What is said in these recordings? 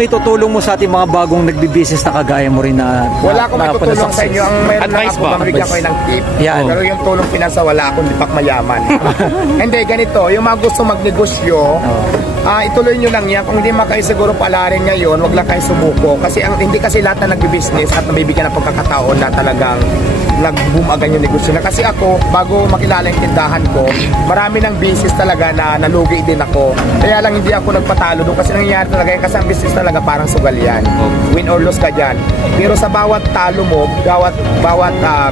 may tutulong mo sa ating mga bagong nagbi-business na kagaya mo rin na Wala akong matutulong na- sa inyo. Ang meron Advice lang ako, ba? mabigyan ko Advice. ng tip. Yan. Pero yung tulong pinasa, wala akong lipak mayaman. Hindi, ganito. Yung mga gusto magnegosyo, ah ituloy nyo lang yan. Kung hindi man kayo siguro palarin ngayon, wag lang kayo sumuko. Kasi ang, hindi kasi lahat na nagbi-business at nabibigyan ng pagkakataon na talagang nag-boom agad yung negosyo na. Kasi ako, bago makilala yung tindahan ko, marami ng business talaga na nalugi din ako. Kaya lang hindi ako nagpatalo doon kasi nangyayari talaga yan. Kasi ang business talaga parang sugal yan. Win or lose ka dyan. Pero sa bawat talo mo, bawat, bawat ah,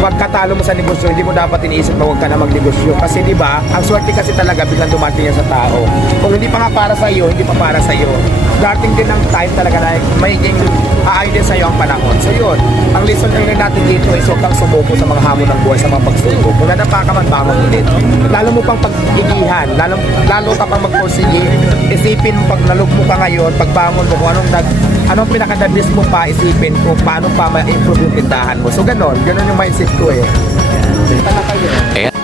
pagkatalo mo sa negosyo, hindi mo dapat iniisip na huwag ka na magnegosyo. Kasi di ba, ang swerte kasi talaga biglang dumating yan sa tao. Kung hindi pa nga para sa iyo, hindi pa para sa iyo. Dating din ang time talaga na magiging aayon din sa iyo ang panahon. So yun, ang lesson lang natin dito is huwag kang sumuko sa mga hamon ng buhay, sa mga pagsubok. Kung nadapa ka man, bangon ulit. Lalo mo pang pag-igihan, lalo, lalo ka pang magpursige. Isipin mo pag nalugmo ka ngayon, pagbangon mo kung anong nag, anong pinakadabis mo pa, isipin kung paano pa ma-improve yung tindahan mo. So ganon, ganon yung mindset ko eh. Kayo. Ayan,